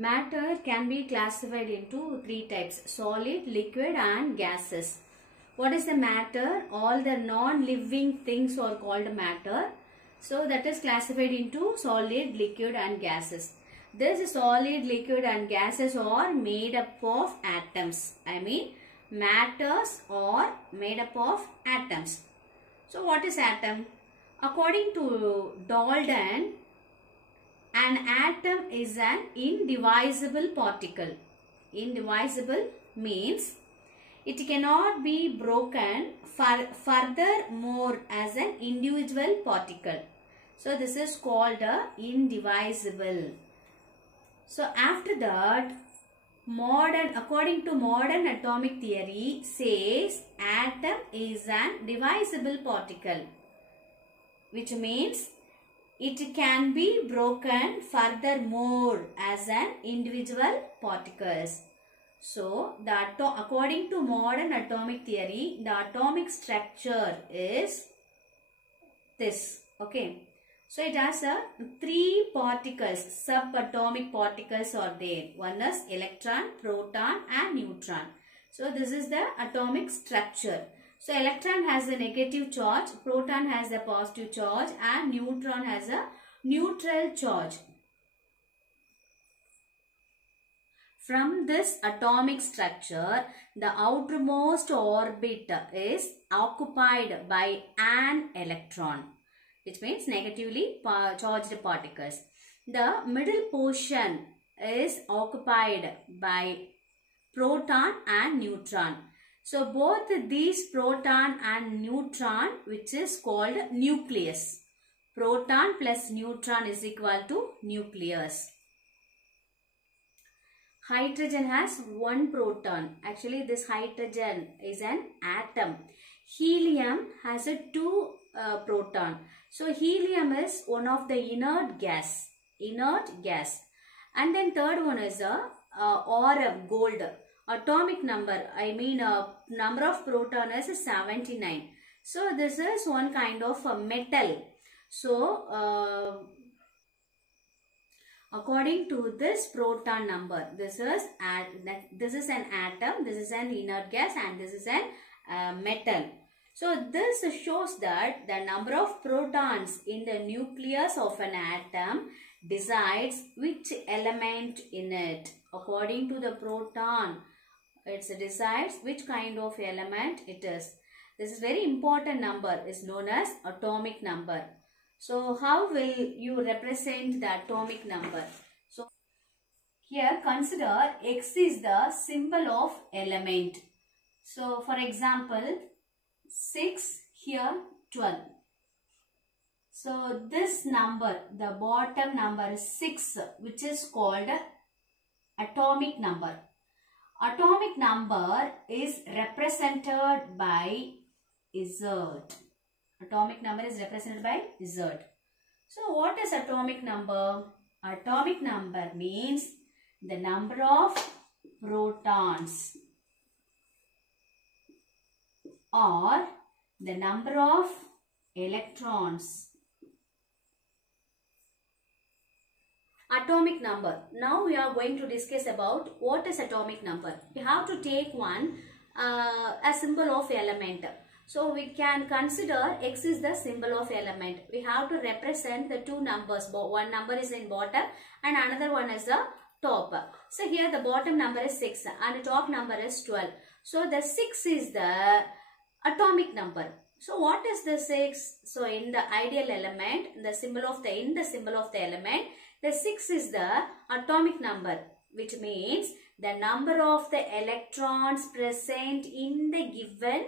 Matter can be classified into three types: solid, liquid and gases. What is the matter? All the non-living things are called matter. So that is classified into solid, liquid and gases. This solid, liquid and gases are made up of atoms. I mean matters are made up of atoms. So what is atom? According to Dalton, an atom is an indivisible particle. Indivisible means it cannot be broken furthermore as an individual particle. So this is called indivisible. So after that, according to modern atomic theory, says atom is an divisible particle, which means it can be broken furthermore as an individual particles. So, according to modern atomic theory, the atomic structure is this. Okay. So, it has three particles, subatomic particles are there. One is electron, proton and neutron. So, this is the atomic structure. So, electron has a negative charge, proton has a positive charge and neutron has a neutral charge. From this atomic structure, the outermost orbit is occupied by an electron, which means negatively charged particles. The middle portion is occupied by proton and neutron. So both these proton and neutron, which is called nucleus. Proton plus neutron is equal to nucleus. Hydrogen has one proton. Actually, this hydrogen is an atom. Helium has a two proton. So helium is one of the inert gas. And then third one is gold. Atomic number, number of proton is 79. So this is one kind of a metal. So according to this proton number, this is an atom, this is an inert gas and this is an metal. So this shows that the number of protons in the nucleus of an atom decides which element in it. According to the proton, it decides which kind of element it is. This is very important number, is known as atomic number. So how will you represent the atomic number? So here consider X is the symbol of element. So for example, 6, here 12. So this number, the bottom number is 6, which is called atomic number. Atomic number is represented by Z. Atomic number is represented by Z. So what is atomic number? Atomic number means the number of protons or the number of electrons. Atomic number. Now we are going to discuss about what is atomic number. We have to take one a symbol of element. So we can consider X is the symbol of element. We have to represent the two numbers. One number is in bottom and another one is the top. So here the bottom number is 6 and the top number is 12. So the 6 is the atomic number. So what is the 6? So in the ideal element, in the symbol of the element, the 6 is the atomic number, which means the number of the electrons present in the given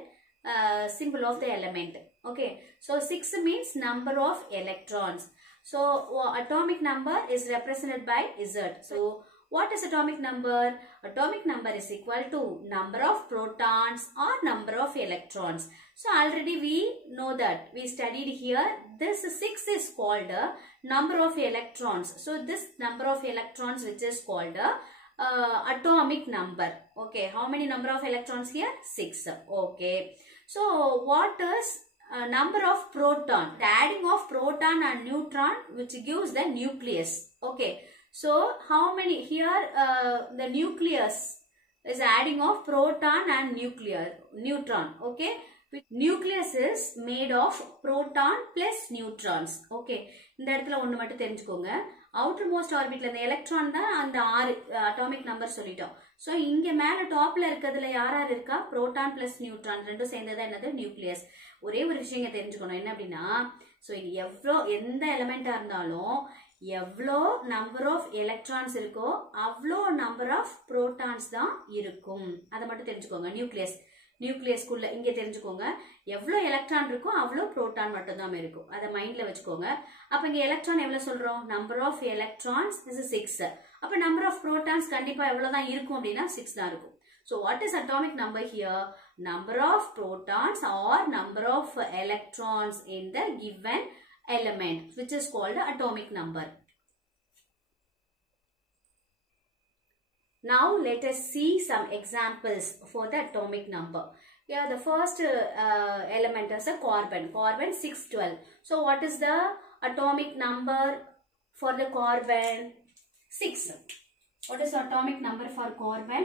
symbol of the element. Okay, so 6 means number of electrons. So atomic number is represented by Z. So what is atomic number? Atomic number is equal to number of protons or number of electrons. So already we know that, we studied here, this 6 is called number of electrons. So this number of electrons, which is called atomic number. Okay, how many number of electrons here? 6. Okay, so what is number of proton? The adding of proton and neutron, which gives the nucleus. Okay, So how many here? The nucleus is adding of proton and neutron. Okay, nucleus is made of proton plus neutrons. Okay, இந்த இடத்துல ஒன்று மட்டும் தெரிஞ்சுக்கோங்க. outermost orbitல இந்த electron தான் அந்த 6 atomic number சொல்லிட்டோம். So இங்கே மேலே டாப்ல இருக்கிறதுல யார் யார் இருக்கா? புரோட்டான் பிளஸ் நியூட்ரான் ரெண்டும் சேர்ந்தது என்னது? நியூக்ளியஸ். ஒரே ஒரு விஷயம் தெரிஞ்சுக்கணும் என்ன அப்படின்னா, ஸோ இது எந்த எலிமெண்டா இருந்தாலும் எவ்வளோ நம்பர் ஆஃப் எலக்ட்ரான்ஸ் இருக்கோ அவ்வளோ நம்பர் ஆஃப் புரோட்டான்ஸ் தான் இருக்கும். அதை மட்டும் தெரிஞ்சுக்கோங்க. நியூக்ளியஸ்குள்ள இங்கே தெரிஞ்சுக்கோங்க, எவ்வளோ எலக்ட்ரான் இருக்கோ அவ்வளோ புரோட்டான் மட்டும் தான் இருக்கும். அதை மைண்ட்ல வச்சுக்கோங்க. அப்போ இங்கே எலக்ட்ரான் எவ்வளோ சொல்றோம்? Number of electrons is 6. அப்போ நம்பர் ஆஃப் புரோட்டான்ஸ் கண்டிப்பா எவ்வளோ தான் இருக்கும் அப்படின்னா 6 தான் இருக்கும். So what is atomic number here? Number of protons or number of electrons in the given element, which is called the atomic number. Now let us see some examples for the atomic number. Here the first element is a carbon. Carbon 612. So what is the atomic number for the carbon? 6. What is the atomic number for carbon?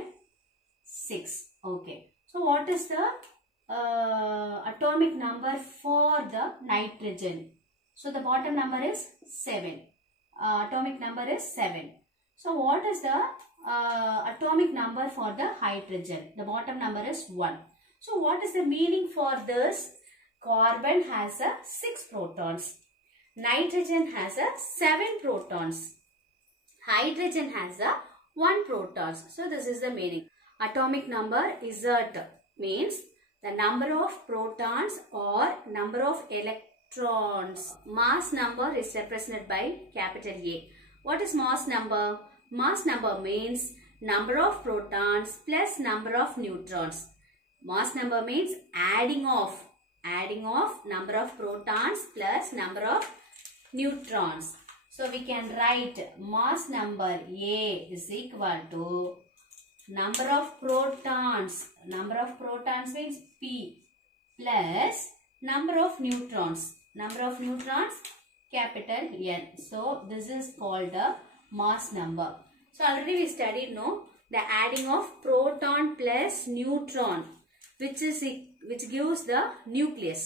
6. Okay. So what is the atomic number for the nitrogen? So the bottom number is 7. Atomic number is 7. So what is the atomic number for the hydrogen? The bottom number is 1. So what is the meaning for this? Carbon has 6 protons. Nitrogen has 7 protons. Hydrogen has 1 protons. So this is the meaning. Atomic number Z means the number of protons or number of electrons. Mass number is represented by capital A. What is mass number? Mass number means number of protons plus number of neutrons. Mass number means adding of number of protons plus number of neutrons. So we can write mass number A is equal to number of protons means P plus number of neutrons capital N. So this is called the mass number. So already we studied the adding of proton plus neutron which gives the nucleus.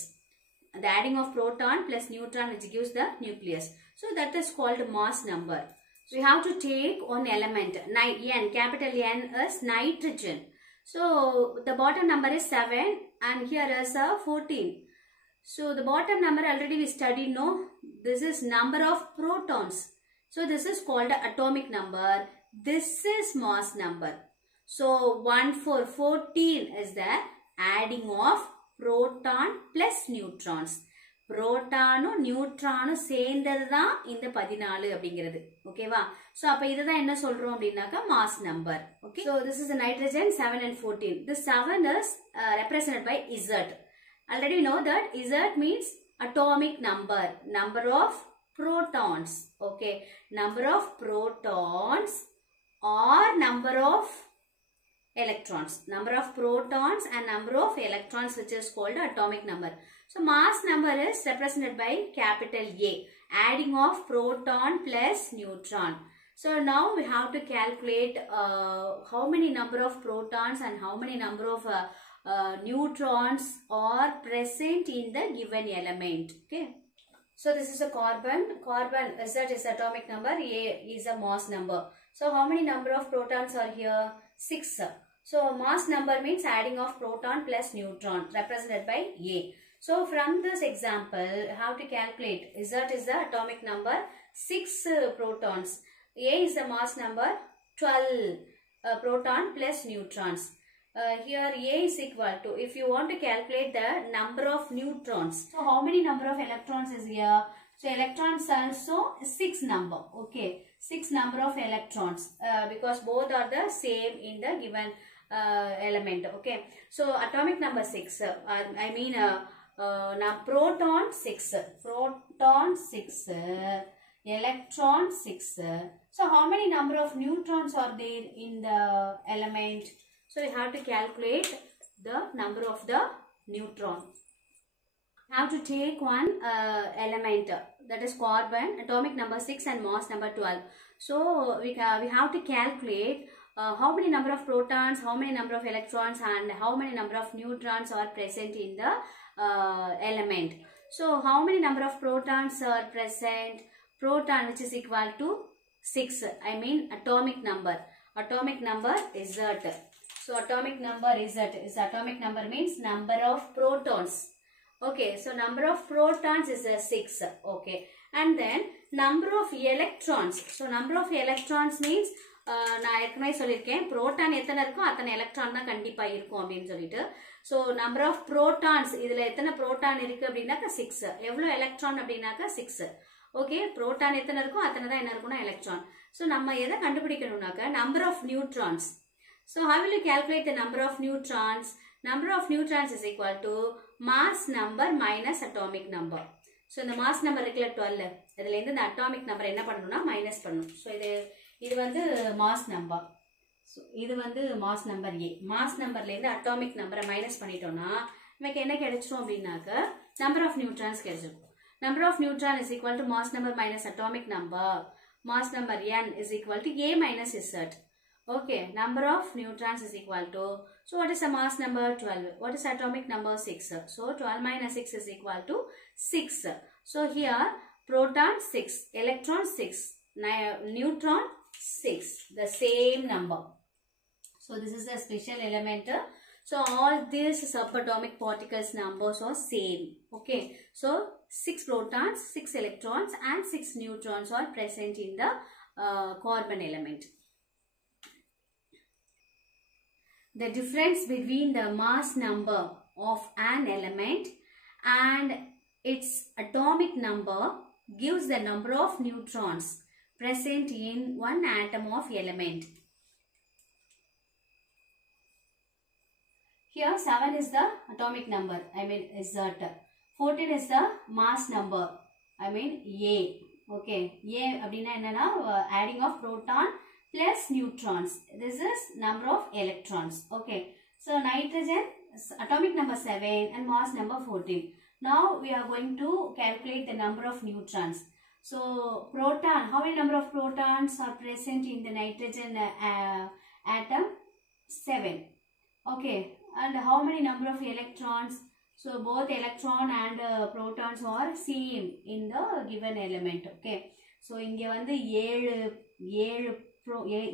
The adding of proton plus neutron which gives the nucleus. So that is called mass number. So we have to take one element, N, capital N is nitrogen. So the bottom number is 7 and here is 14. So the bottom number already we studied, this is number of protons. So this is called atomic number. This is mass number. So 14 is the adding of proton plus neutrons. புரோட்டானும் நியூட்ரானும் சேர்ந்தது தான் இந்த 14 அப்படிங்கிறது. ஓகேவா? So அப்ப இதுதான் என்ன சொல்றோம் அப்படின்னாக்கா mass number. Okay, so this is nitrogen 7 and 14. This 7 is represented by Z. Already we know that Z means atomic number of protons. Okay, number of protons or number of electrons. Number of protons and number of electrons which is called atomic number. So mass number is represented by capital A, adding of proton plus neutron. So now we have to calculate how many number of protons and how many number of neutrons are present in the given element. Okay. So this is a carbon. Carbon Z is atomic number, A is a mass number. So how many number of protons are here? 6. So mass number means adding of proton plus neutron represented by A. So from this example, how to calculate? Z is the atomic number, 6 protons. A is the mass number, 12 proton plus neutrons. Here A is equal to, if you want to calculate the number of neutrons. So how many number of electrons is here? So electrons also 6 number. Okay, 6 number of electrons because both are the same in the given element. Okay, so atomic number 6. Now proton 6, electron 6. So how many number of neutrons are there in the element? So we have to calculate the number of the neutron. Have to take one element, that is carbon, atomic number 6 and mass number 12. So we have to calculate how many number of protons, how many number of electrons, and how many number of neutrons are present in the element. So how many number of protons are present? Proton, which is equal to 6. I mean atomic number. Atomic number is Z. So atomic number is Z. Atomic number means number of protons. Okay, so number of protons is 6. Okay, and then number of electrons. So number of electrons means நான் ஏற்கனவே சொல்லியிருக்கேன் proton எத்தனை இருக்கோ அத்தனை electron தான் கண்டிப்பா இருக்கும் அப்படின்னு சொல்லிட்டு. ஸோ நம்பர் ஆஃப் புரோட்டான்ஸ் இதுல எத்தனை புரோட்டான் இருக்கு அப்படின்னாக்கா 6. எவ்வளவு எலக்ட்ரான் அப்படின்னாக்கா 6. ஓகே, புரோட்டான் எத்தனை இருக்கோ அத்தனை தான் என்ன இருக்கும்னா எலக்ட்ரான். ஸோ நம்ம எதை கண்டுபிடிக்கணும்னாக்கா number of neutrons. So how will you calculate the number of neutrons? Number of neutrons is equal to mass number minus atomic number. So இந்த மாஸ் நம்பர் இருக்குல்ல 12, இதுல இருந்து இந்த அட்டாமிக் நம்பர் என்ன பண்ணணும்னா மைனஸ் பண்ணணும். ஸோ இது வந்து மாஸ் நம்பர். ஸோ இது வந்து மாஸ் நம்பர் ஏ. மாஸ் நம்பர்ல இருந்து அட்டாமிக் நம்பரை மைனஸ் பண்ணிட்டோம்னா நமக்கு என்ன கிடைச்சிரும் அப்படின்னாக்க நம்பர் ஆஃப் நியூட்ரான்ஸ் கிடைச்சிருக்கும். Number of neutron is equal to mass number minus atomic number. Mass number n is equal to a minus z. Okay, number of neutrons is equal to, so what is the mass number? 12. What is atomic number? 6. So 12 minus 6 is equal to 6. So here proton 6, electron 6, neutron 6, the same number. So this is a special element. So all these subatomic particles numbers are same. Okay, so 6 protons, 6 electrons and 6 neutrons are present in the carbon element. The difference between the mass number of an element and its atomic number gives the number of neutrons present in one atom of element. Here 7 is the atomic number, I mean Z. 14 is the mass number, I mean A. Okay, A abdina enna adding of proton plus neutrons. This is number of electrons. Okay, so nitrogen atomic number 7 and mass number 14. Now we are going to calculate the number of neutrons. So proton, how many number of protons are present in the nitrogen atom? 7. Okay, and how many number of electrons? So both electron and protons are same in the given element. Okay, so இங்க வந்து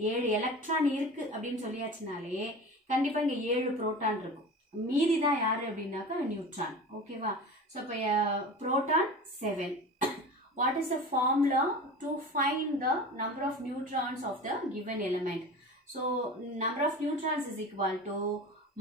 7 electron இருக்கு அப்படின்னு சொல்லியாச்சுனாலே கண்டிப்பா இங்க 7 proton இருக்கும். மீதி தான் யாரு அப்படின்னாக்கா நியூட்ரான். ஓகேவா? ஸோ இப்போ proton 7. What is the formula to find the number of neutrons of the given element? So number of neutrons is equal to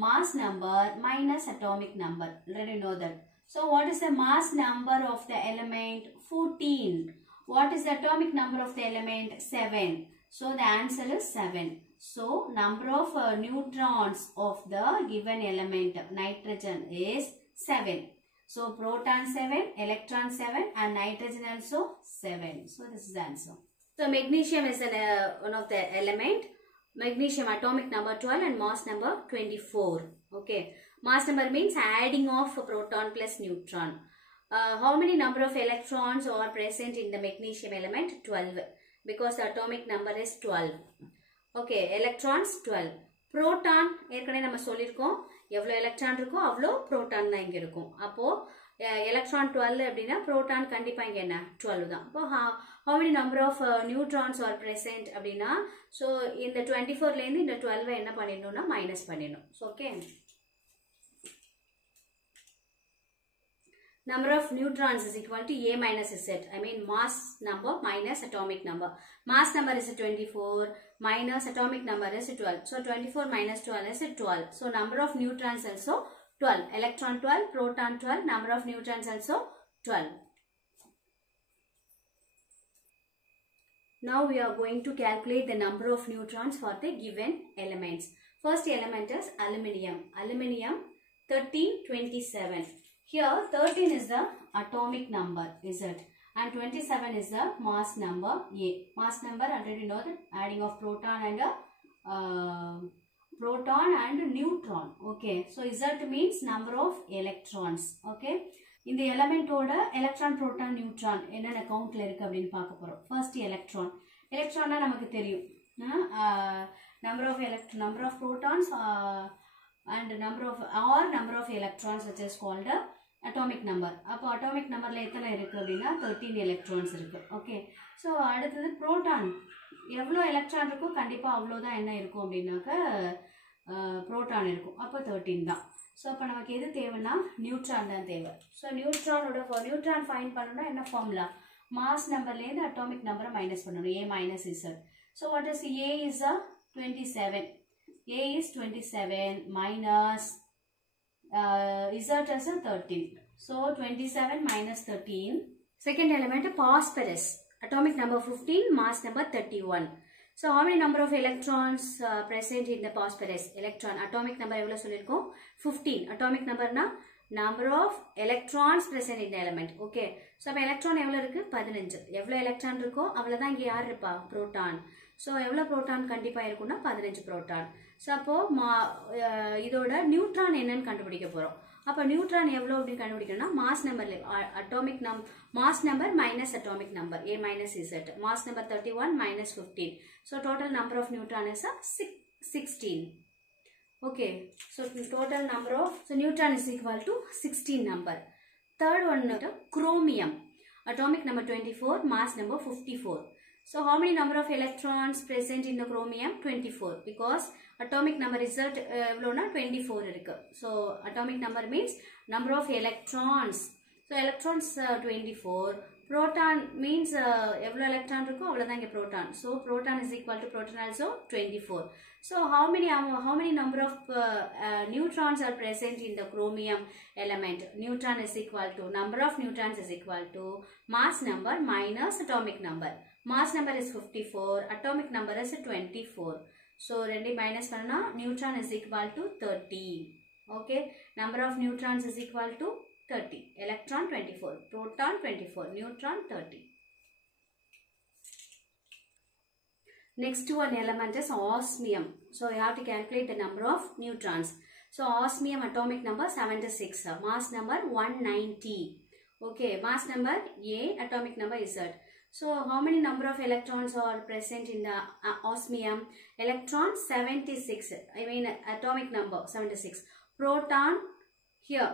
mass number minus atomic number. Already know that. So what is the mass number of the element? 14. What is the atomic number of the element? 7. So the answer is 7. So number of neutrons of the given element nitrogen is 7. So proton 7, electron 7 and nitrogen also 7. So this is the answer. So magnesium is one of the element. Magnesium atomic number 12 and mass number 24. Okay, mass number means adding of proton plus neutron. How many number of electrons are present in the magnesium element? 12, because the atomic number is 12. Okay, electrons 12. Proton ஏற்கனவே நம்ம சொல்லிருக்கோம் எவ்வளவு electron இருக்கோ அவ்வளோ proton தான் இங்க இருக்கும். அப்போ electron 12 அப்படினா proton கண்டிப்பா இங்க என்ன 12 தான். அப்போ how many number of neutrons are present அப்படினா so இந்த 24 ல இருந்து இந்த 12 என்ன பண்ணிடணும்னா மைனஸ் பண்ணிடணும். So okay, number of neutrons is equal to A minus Z. I mean mass number minus atomic number. Mass number is 24 minus atomic number is 12. So 24 minus 12 is 12. So number of neutrons also 12. Electron 12, proton 12, number of neutrons also 12. Now we are going to calculate the number of neutrons for the given elements. First element is aluminium. Aluminium 1327. Here 13 is the atomic number, is it? And 27 is the mass number A. Mass number already know that adding of proton and neutron. Okay, so Z means number of electrons. Okay, in the element order electron, proton, neutron enna count la irukku appdin paaka porom. First electron. எலக்ட்ரானா நமக்கு தெரியும் number of protons and number of electrons, which is called atomic number. அப்போ atomic numberல எத்தனை இருக்கு அப்படின்னா 13 electrons இருக்கு. Okay, so அடுத்தது proton எவ்வளோ electron இருக்கோ கண்டிப்பாக அவ்வளோதான் என்ன இருக்கும் அப்படின்னாக்க புரோட்டான் இருக்கும். அப்போ 13 தான். ஸோ அப்போ நமக்கு எது தேவைன்னா நியூட்ரான் தான் தேவை. ஸோ நியூட்ரான் ஃபைண்ட் பண்ணணும்னா என்ன ஃபார்முலா, மாஸ் நம்பர்லேருந்து அட்டாமிக் நம்பரை மைனஸ் பண்ணணும், A minus Z. So what is A is 27. A is 27 minus Z is 13. So 27 minus 13. Second element phosphorus. Atomic number 15, mass number 31. So how many number of electrons present in the phosphorus? Electron atomic number எவ்வளவு சொல்லிருக்கோம் 15. Atomic number na number of electrons present in the element. Okay. So அப்ப electron எவ்வளவு இருக்கு 15. எவ்வளவு electron இருக்கோ அவ்வளவுதான் இங்க யார் இருப்பா proton. So எவ்வளவு proton கண்டிப்பா இருக்கும்னா 15 proton. So அப்போ இதோட நியூட்ரான் என்னன்னு கண்டுபிடிக்க போறோம். அப்ப நியூட்ரான் எவ்வளவு அப்படி கண்டுபிடிக்கணும்னா மாஸ் நம்பர்ல mass number minus atomic number A minus Z. Mass number 31 minus 15. So total number of neutron is 16. Okay, so total number of neutron is equal to 16 number. Third one, chromium. Atomic number 24, mass number 54. So how many number of electrons present in the chromium? 24, because atomic number result 24 irukku. So atomic number means number of electrons. So electrons 24. Proton means evlo electron irukko avladha inga proton. So proton is equal to proton also 24. So how many number of neutrons are present in the chromium element? Neutron is equal to number of neutrons is equal to mass number minus atomic number. Mass number is 54, atomic number is 24. So rendi minus panna neutron is equal to 30. Okay, number of neutrons is equal to 30. Electron 24, proton 24, neutron 30. Next one element is osmium. So you have to calculate the number of neutrons. So osmium atomic number 76, mass number 190. Okay, mass number A, atomic number Z. So how many number of electrons are present in the osmium? Electron 76. I mean atomic number 76. Proton here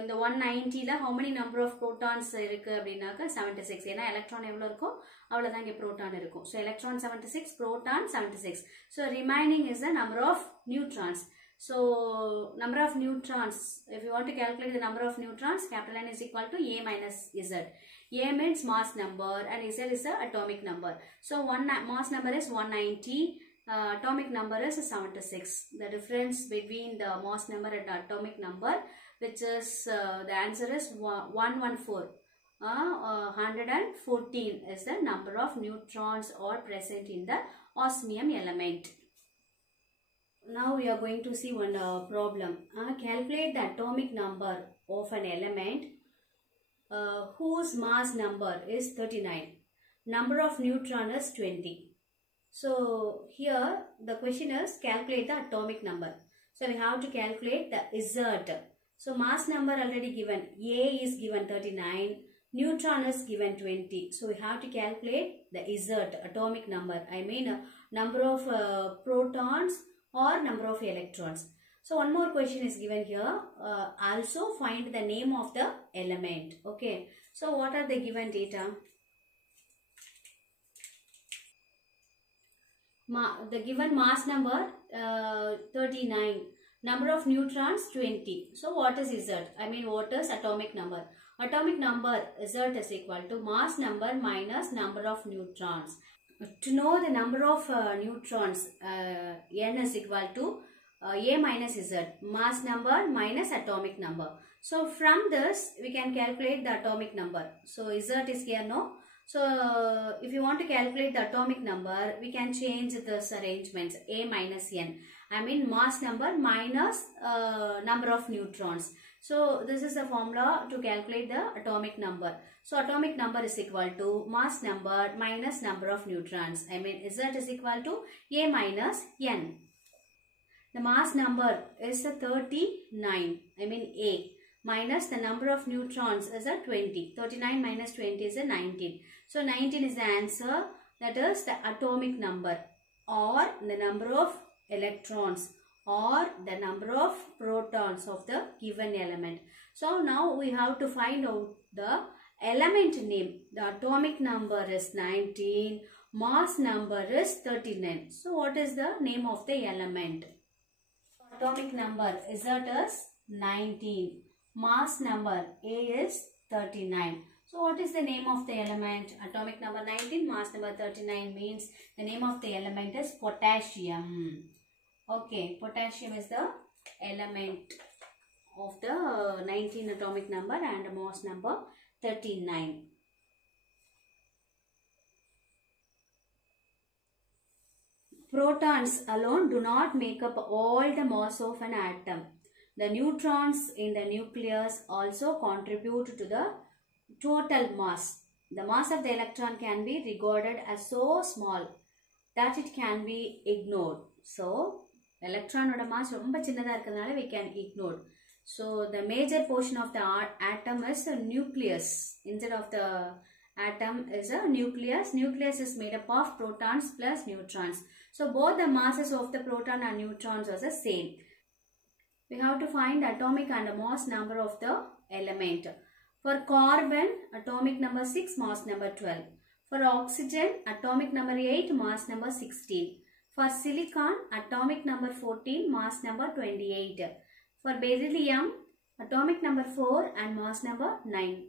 in the 190 la how many number of protons irukku அப்படினாக்க 76. ஏனா electron எவ்வளவு இருக்கோ அவ்வளவுதான் இங்க proton இருக்கும். So electron 76, proton 76. So remaining is the number of neutrons. So number of neutrons, if you want to calculate the number of neutrons, capital N is equal to A minus Z. A means mass number and Z is the atomic number. So mass number is 190, atomic number is 76. The difference between the mass number and the atomic number, which is the answer is 114. 114 is the number of neutrons are present in the osmium element. Now we are going to see one problem. Calculate the atomic number of an element whose mass number is 39. Number of neutron is 20. So here the question is calculate the atomic number. So we have to calculate the Z. So mass number already given. A is given 39. Neutron is given 20. So we have to calculate the Z, atomic number. I mean number of protons or number of electrons. So one more question is given here. Also find the name of the element. Okay. So what are the given data? The given mass number 39. Number of neutrons 20. So what is Z? I mean what is atomic number? Atomic number Z is equal to mass number minus number of neutrons. To know the number of neutrons, N is equal to A minus Z, mass number minus atomic number. So from this we can calculate the atomic number. So Z is here, no? So if you want to calculate the atomic number, we can change this arrangements. A minus N. I mean mass number minus number of neutrons. So this is the formula to calculate the atomic number. So atomic number is equal to mass number minus number of neutrons. I mean Z is equal to A minus N. The mass number is 39. I mean A. Minus the number of neutrons is 20. 39 minus 20 is 19. So 19 is the answer. that is the atomic number or the number of electrons or the number of protons of the given element. So now we have to find out the element name. The atomic number is 19, mass number is 39. So what is the name of the element? Atomic number Z is 19, mass number A is 39. So what is the name of the element? Atomic number 19, mass number 39 means the name of the element is potassium. Okay, potassium is the element of the 19 atomic number and mass number 39. Protons alone do not make up all the mass of an atom. The neutrons in the nucleus also contribute to the total mass. The mass of the electron can be regarded as so small that it can be ignored. So, electron mass romba chinnada irukadanaala we can ignore. So, the major portion of the atom is a nucleus. Instead of the atom is a nucleus. Nucleus is made up of protons plus neutrons. So, both the masses of the proton and neutrons are the same. We have to find the atomic and the mass number of the element. For carbon, atomic number 6, mass number 12. For oxygen, atomic number 8, mass number 16. For silicon, atomic number 14, mass number 28. For beryllium, atomic number 4 and mass number 9.